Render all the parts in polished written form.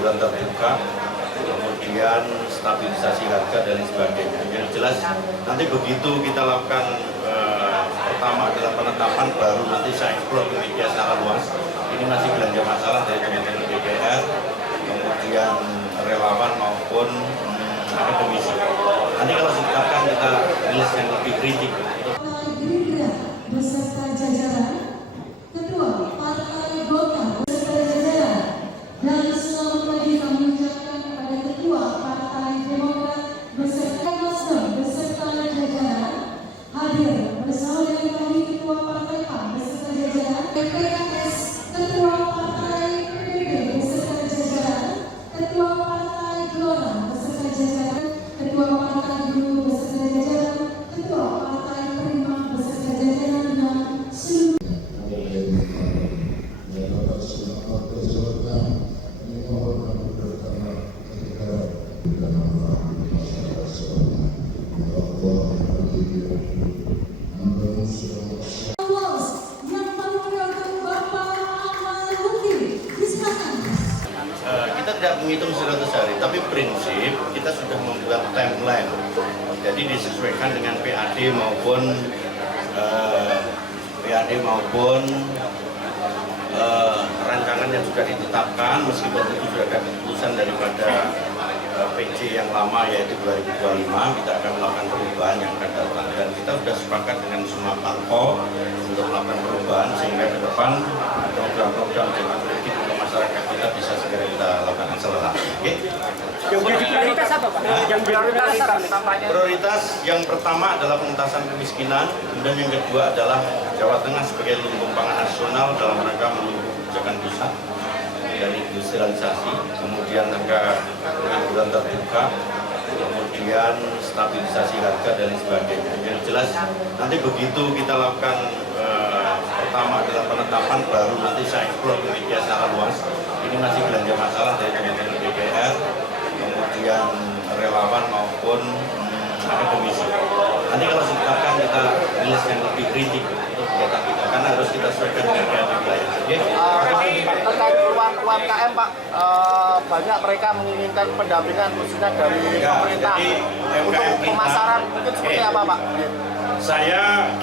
pengangguran terbuka, kemudian stabilisasi harga dan lain sebagainya. Yang jelas nanti begitu kita lakukan pertama adalah penetapan, baru nanti saya eksplor ke media secara luas. Ini masih belanja masalah dari teman-teman DPR, kemudian relawan maupun akademisi. Nanti kalau ditetapkan kita rilis yang lebih kritik. Gerindra beserta jajaran, Ketua Partai Golkar beserta jajaran, dan selamat pagi kami ucapkan kepada Ketua Partai Demokrat beserta Nasdem beserta jajaran hadir bersama dengan kami Ketua Partai PAN beserta jajaran, PKS, Ketua Partai PBB beserta jajaran, Ketua Partai Gelora beserta jajaran, Ketua Partai Buruh beserta jajaran, Ketua Partai Prima beserta jajaran dan seluruh kita tidak menghitung 100 hari, tapi prinsip kita sudah membuat timeline. Jadi disesuaikan dengan PAD maupun rancangan yang sudah ditetapkan, meskipun itu sudah ada keputusan daripada PJ yang lama yaitu 2025, kita akan melakukan perubahan yang akan datang, dan kita sudah sepakat dengan semua parpol untuk melakukan perubahan sehingga ke depan program-program jangka politik untuk masyarakat kita bisa segera kita lakukan akselerasi. Okay? Yang jadi prioritas apa Pak? Yang prioritas kampanye? Prioritas yang pertama adalah pengentasan kemiskinan, kemudian yang kedua adalah Jawa Tengah sebagai lumbung pangan nasional dalam rangka menunggu kebijakan pusat dan industrialisasi, kemudian angka pengangguran terbuka, kemudian stabilisasi harga dan lain sebagainya. Yang jelas nanti begitu kita lakukan pertama adalah penetapan, baru nanti saya eksplor ke media secara luas. Ini masih belanja masalah dari teman-teman DPR, kemudian relawan maupun akademisi. Nanti kalau ditetapkan kita rilis yang lebih kritik untuk kegiatan kita, karena harus kita sesuaikan dengan keadaan wilayah. Terkait UMKM Pak, banyak mereka menginginkan pendampingan khususnya dari pemerintah untuk pemasaran, mungkin seperti apa Pak?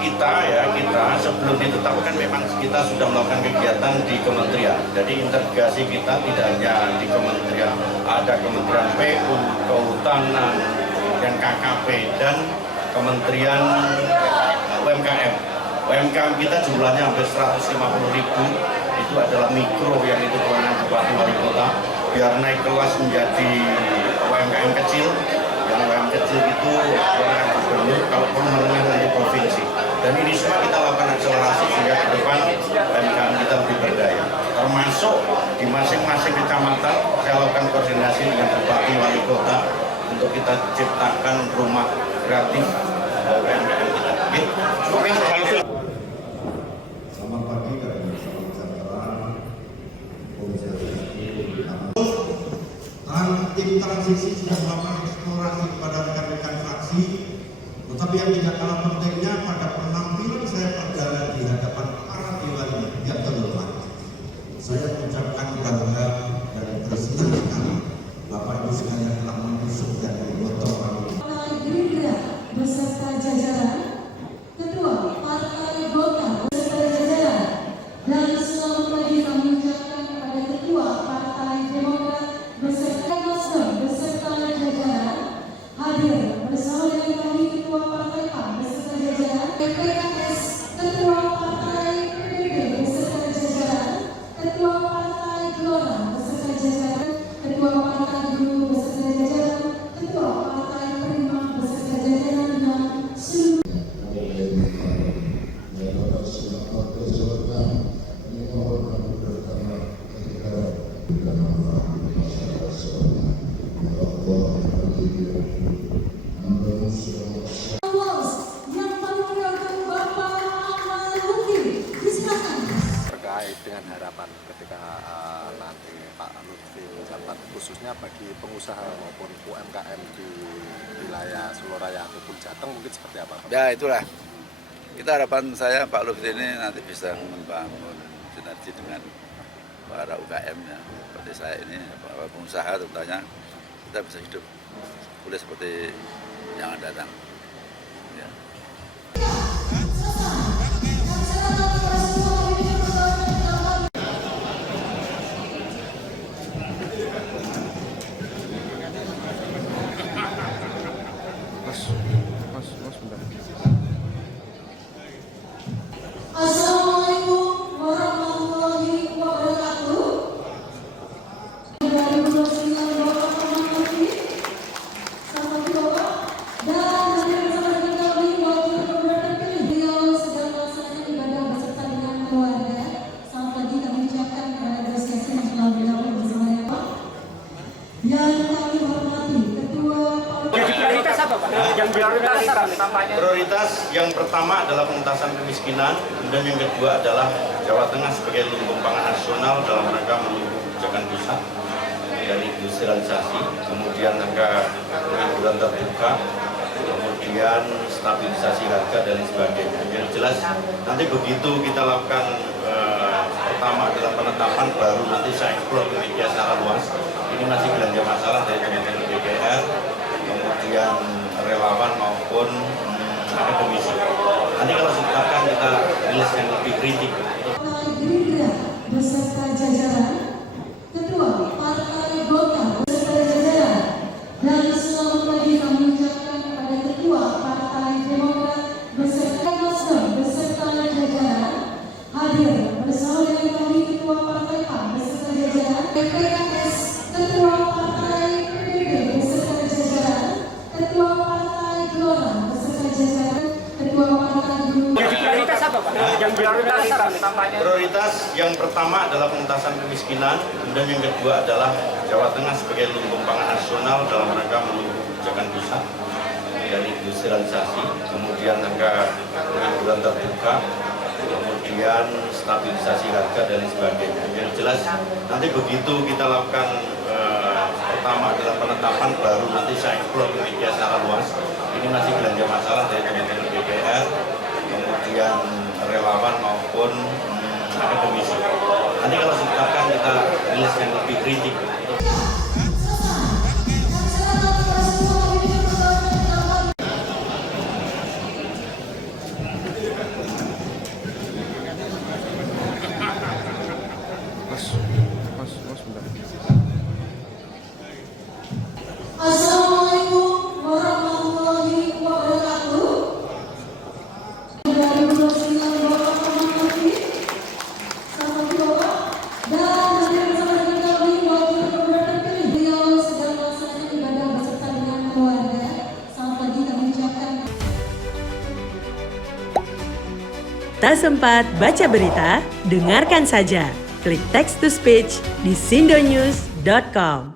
Kita sebelum ditetapkan memang kita sudah melakukan kegiatan di kementerian. Jadi integrasi kita tidak hanya di kementerian, ada Kementerian PU, Kehutanan, dan KKP, dan Kementerian UMKM. UMKM kita jumlahnya hampir 150.000, itu adalah mikro yang itu kewenangan Bupati Wali Kota, biar naik kelas menjadi UMKM kecil. Yang UMKM kecil itu kewenangan gubernur, kalau perlu menengah nanti provinsi. Dan ini semua kita lakukan akselerasi sehingga ke depan UMKM kita lebih berdaya. Termasuk di masing-masing kecamatan saya lakukan koordinasi dengan Bupati Wali Kota untuk kita ciptakan rumah kreatif UMKM kita. Oke, selamat pagi dan salam sejahtera. Tim transisi sudah melakukan eksplorasi kepada rekan-rekan fraksi, tetapi yang tidak kalah pentingnya pada penampilan saya perdana di hadapan para dewan yang terhormat. Saya mengucapkan bangga dan bersenang sekali Bapak Ibu sekalian telah menusuk dan memotong kami. Gerindra beserta jajaran, Ketua Partai Golkar beserta jajaran, dan selamat pagi kami ucapkan kepada Ketua Partai Demokrat beserta Nasdem beserta jajaran hadir bersama dengan kami Ketua Partai PAN beserta jajaran, PKS, Ketua Partai PBB beserta jajaran, Ketua Partai Gelora beserta jajaran, Ketua Partai Buruh beserta jajaran, Ketua Partai Prima beserta jajaran dan seluruh yang paling mendoakan Bapak Amal Lutfi. Silakan. Terkait dengan harapan ketika nanti Pak Lutfi menjabat, khususnya bagi pengusaha maupun UMKM di wilayah Soloraya ataupun Jateng, mungkin seperti apa Pak? Ya itulah, kita harapan saya Pak Lutfi ini nanti bisa membangun sinergi dengan para UKM-nya. seperti saya ini, pengusaha tentunya kita bisa hidup boleh seperti yang akan datang. Ya. Assalamualaikum warahmatullahi wabarakatuh. 2029 Bapak Menteri, Bapak Bapak, dan hadirin bersama kami wakil gubernur terpilih. Beliau sedang melaksanakan ibadah beserta dengan keluarga. Selamat pagi kami ucapkan kepada negosiasi yang telah berlalu bersama Bapak. Yang kami hormati Ketua Prioritas apa Pak? Yang prioritas tampaknya. Prioritas yang pertama adalah pengentasan kemiskinan, kemudian yang kedua adalah Jawa Tengah sebagai lumbung pangan nasional dalam rangka mendukung kebijakan pusat dan industrialisasi, kemudian angka pengangguran terbuka, kemudian stabilisasi harga dan sebagainya. Yang jelas nanti begitu kita lakukan pertama adalah penetapan, baru nanti saya eksplor ke media secara luas. Ini masih belanja masalah dari teman-teman DPR, kemudian relawan maupun akademisi. Nanti kalau ditetapkan kita rilis yang lebih kritik. Partai Gerindra beserta jajaran, Ketua Partai Golkar beserta jajaran, dan selamat pagi kami ucapkan kepada Ketua Partai Demokrat beserta Nasdem beserta jajaran, hadir bersama dengan kami Ketua Partai PAN beserta jajaran, PKS, Ketua Partai PBB beserta jajaran, Ketua Partai Gelora beserta jajaran, Ketua Partai Buruh. Prioritas apa Pak? Yang prioritas tampaknya. Prioritas yang pertama adalah pengentasan kemiskinan, kemudian yang kedua adalah Jawa Tengah sebagai lumbung pangan nasional dalam rangka mendukung kebijakan pusat dan industrialisasi, kemudian angka pengangguran terbuka, kemudian stabilisasi harga dan sebagainya. Yang jelas nanti begitu kita lakukan pertama adalah penetapan, baru nanti saya eksplor ke media secara luas. Ini masih belanja masalah dari teman-teman DPR, kemudian relawan maupun akademisi. Nanti kalau ditetapkan kita rilis yang lebih kritik. Assalamualaikum warahmatullahi wabarakatuh. 2029 Bapak Menteri, Bapak Bapak, dan hadirin bersama dengan kami wakil gubernur terpilih. Beliau sedang melaksanakan ibadah beserta dengan keluarga. Selamat pagi kami ucapkan. Tak sempat baca berita? Dengarkan saja. Klik text to speech di sindonews.com.